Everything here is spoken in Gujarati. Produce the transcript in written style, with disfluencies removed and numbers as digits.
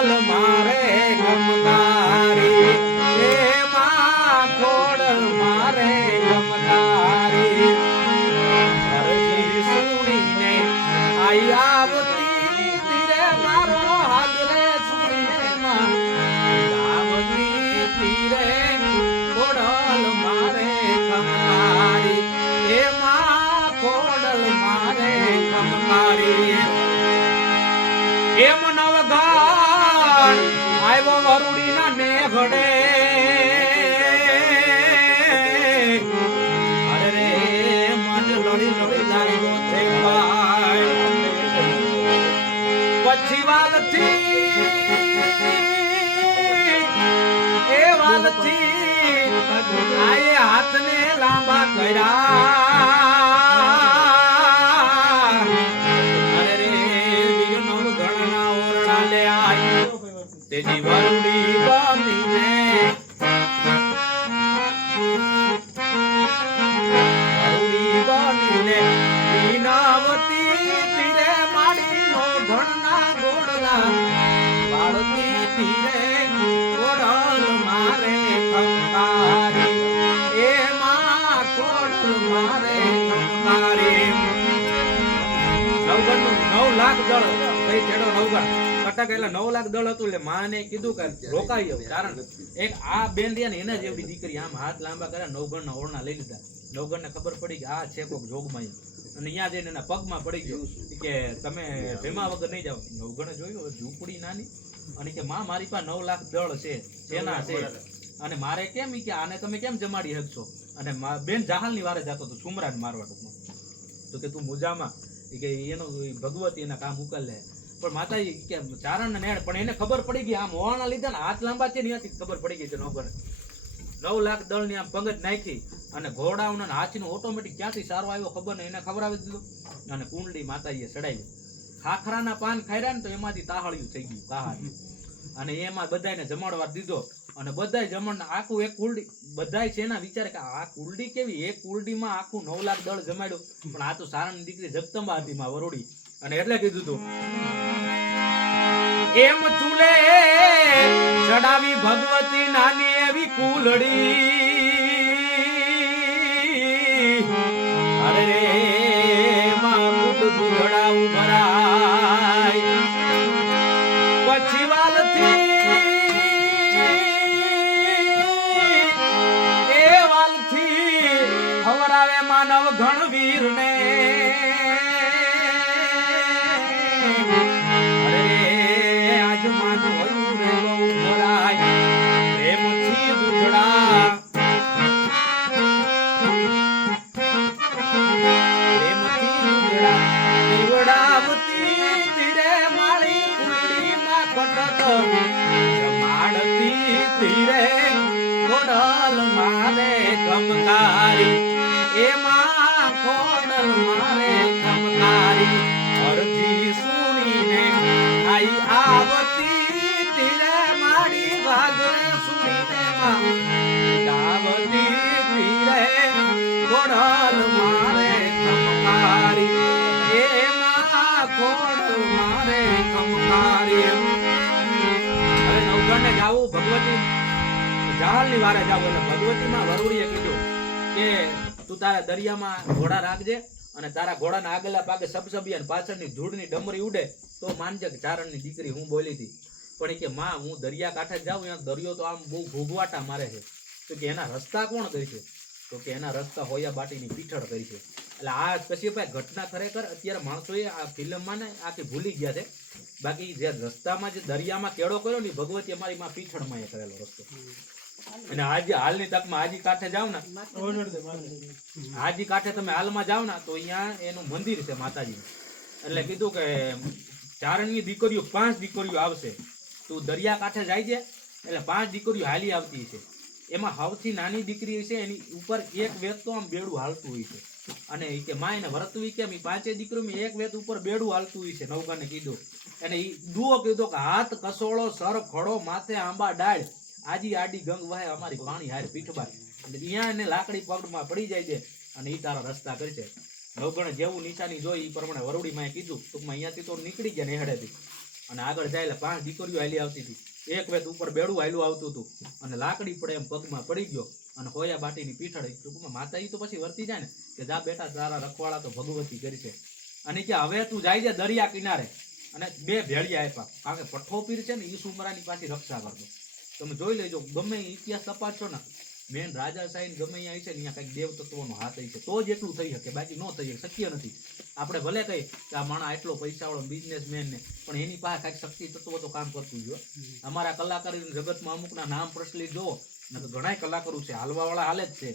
ખોડલ મારે ગમનારી એમાં ખોડલ મારે ગમનારી અરજી સુણીને આઈ આવતી તીરે મારો હાજરે સુણીને માં આવતી તીરે ખોડલ મારે ગમનારી એમાં ખોડલ મારે ગમનારી એમ નવગાણ આવ્યો વરુડીના નેઘડે અરે રે મન લડી લડી લાગ્યો છે ભાઈ પછી વાલથી એ વાલથી આએ હાથને લાંબા કર્યા તેજી વરુડી બનીને પીનાવતી તીરે માડીનો ઘણના ગોળલા વાળતી તીરે કોડલ મારે ખંકારી એમાં કોડલ મારે ખંકારી નવગણનું 9 લાખ દળ કઈ છેડો નવગણ કટક એટલે 9 લાખ દળ હતું એટલે માને કીધું કે રોકાઈ જાવ કારણ એક આ બેન રહ્યા ને એના જેવડી દીકરી આમ હાથ લાંબા કર્યા નવગણના ઓરણા લઈ લીધા નવગણને ખબર પડી કે આ છે કોક જોગમાં અને અહીંયા જઈને એના પગમાં પડી ગયો કે તમે ભેમા વગર નહીં જાવ નવગણે જોયું ઝૂંપડી નાની અને કે માં મારી પાસે 9 લાખ દળ છે સેના છે અને મારે કેમ કે આને તમે કેમ જમાડી શકશો અને બેન જહાલની વારે જતો હતો સુમરાને મારવા ટૂંકમાં તો કે તું મુજામાં કે એનો ભગવતી એના કામ ઉકેલ લે પણ માતાજી કે ચારણ ને નેડ પણ એને ખબર પડી ગઈ આમ હોવાના લીધા ને હાથ લાંબા છે ત્યાંથી ખબર પડી ગઈ છે નવગણે 9 લાખ દળ ની આમ પંગત નાખી અને ઘોડાઓના હાથનો ઓટોમેટિક ક્યાંથી સારો આવ્યો ખબર ને એને ખબરાવી દીધું અને કુંડલી માતાજીએ ચડાવી ખાખરાના પાન ખાયરા ને તો એમાંથી તાહળિયું થઈ ગયું તાહળિયું અને એમાં બધાને જમાડવા દીધો અને બધાય જમણ આખું એક કુલડી બધાય છે એના વિચારે કે આ કુલડી કેવી એક કુલડીમાં આખું 9 લાખ દળ જમાડ્યું પણ આ તો સારાની દીકરી જગદંબા હતી માં વરોડી અને એટલે કીધું તું એમ ચૂલે ચડાવી ભગવતી નાની એવી કુલડી અરે રે માં કુટ દુધડાવું ભરાય પછી વાલથી એ વાલથી ખવરાવે માનવ ગણવીર ને ગમકારી એમાં ખોડલ મારે ગમકારી અરજી સુણીને આઈ આવતી તીરે માડી ભાગરે સુણીને ગાવતી તીરે ખોડલ મારે ગમકારી એમાં ખોડલ મારે ગમકારી હવે નવગણને જાવું ભગવતી જહાલની વારે જાવ એટલે ભગવતીમાં વરુડીએ કીધું કે તું તારા દરિયામાં ઘોડા રાખજે અને તારા ઘોડાના આગલા ભાગે સબસબિયા પાછળની ધૂળની ડમરી ઉડે તો માનજે કે ચારણની દીકરી હું બોલી હતી પણ કે માં હું દરિયા કાંઠે જાઉં ત્યાં દરિયો તો આમ બહુ ભોગવાટા મારે છે તો કે એના રસ્તા કોણ કરશે તો કે એના રસ્તા હોયા બાટીની પીઠળ કરી છે એટલે આ પછી ભાઈ ઘટના ખરેખર અત્યારે માણસોએ આ ફિલ્મમાં ને આખી ભૂલી ગયા છે બાકી જે રસ્તામાં જે દરિયામાં કેળો કર્યો ને ભગવતી અમારી માં પીઠળમાં એ કરેલો રસ્તો અને આજે હાલની તકમાં હાજી કાંઠે જાવ ને હાજી કાંઠે તમે હાલમાં જાવ ને તો અહીંયા એનું મંદિર છે માતાજીનું એટલે કીધું કે ચારણની દીકરીઓ 5 દીકરીઓ આવશે તું દરિયા કાંઠે જાય છે એટલે 5 દીકરીઓ હાલી આવતી છે એમાં સૌથી નાની દીકરી છે એની ઉપર એક વેત તો આમ બેડું હાલતું હોય છે અને એ કે માં એને વરતવી કેમ 5 દીકરીઓમાં એક વેત ઉપર બેડું હાલતું હોય છે નવકાને કીધું અને એ દુઓ કીધો કે હાથ કસોળો સર ખડો માથે આંબા ડાળ આજી આડી ગંગ વહે અમારી પાણી હાર પીઠબાર એટલે ત્યાં એને લાકડી પગમાં પડી જાય છે અને એ તારા રસ્તા કરે છે નવગણે જેવું નિશાની જોઈ એ પ્રમાણે વરુડીમાં કીધું ટૂંકમાં અહીંયાથી તો નીકળી ગયા નેહડેથી અને આગળ જાય એટલે 5 દીકરીઓ હાલી આવતી હતી. એક વેત ઉપર બેડું હાલ્યું આવતું હતું અને લાકડી પડે એમ પગમાં પડી ગયો અને હોયા બાટીની પીઠળ ટૂંકમાં માતા ઈ તો પછી વર્તી જાય ને કે જા બેટા તારા રખવાડા તો ભગવતી કરી છે અને કે હવે તું જાય છે દરિયા કિનારે અને 2 ભેળિયા આપ્યા કારણ કે પઠ્ઠો પીર છે ને ઈ સુમરાની પાછી રક્ષા કરતો. તમે જોઈ લેજો ગમે ઇતિહાસ તપાસશો ને મેન રાજા સાહેબ ગમે અહીંયા છે ને અહીંયા કંઈક દેવ તત્વોનો હાથ છે તો જ એટલું થઈ શકે બાકી ન થઈ શકે શક્ય નથી. આપણે ભલે કહીએ કે આ માણસ એટલો પૈસાવાળો બિઝનેસમેન ને પણ એની પાસે કાંઈક શક્તિ તત્વો તો કામ કરતું જ હોય. અમારા કલાકાર જગતમાં અમુકના નામ પ્રચલિત જોવો ને તો ઘણા કલાકારો છે હાલવાવાળા હાલે જ છે